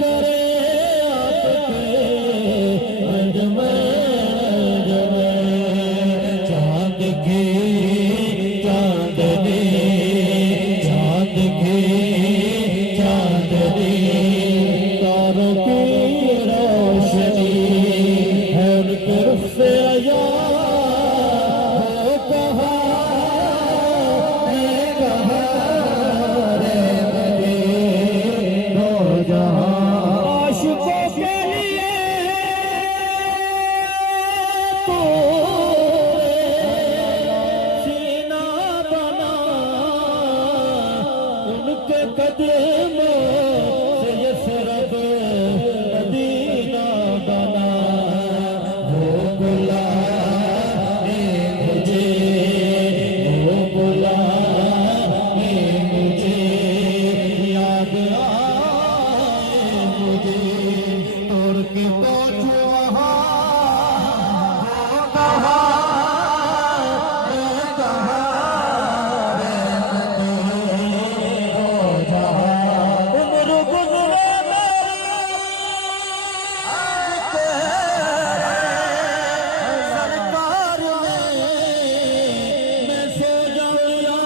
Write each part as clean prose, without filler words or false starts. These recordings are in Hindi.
करे आपके अंजमन चांद की चांदनी चांद की चांदनी तारों की रोशनी है उनके रुख से आया हो कहा रे मेरे नौजहां आशिकों के लिए तो सीना बना उनके कदमों से यसरब मदीना बना वो बुलाए मुझे वो बुलाए मुझे याद आए मुझे तोड़ के पहुंचो वहाँ वो कहा उम्र गुज़रे सरकार में मैं सो जाऊं या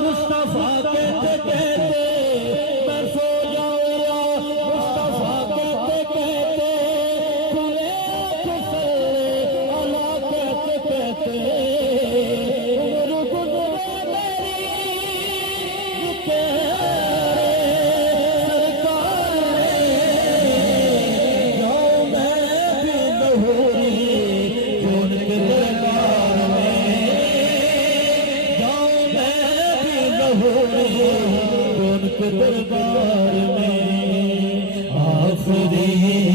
मुस्तफा कहते मैं सो जाऊं या मुस्तफा कहते खुले खुले अला कहते उम्र गुज़रे मेरी उनके दरबार में आखिरी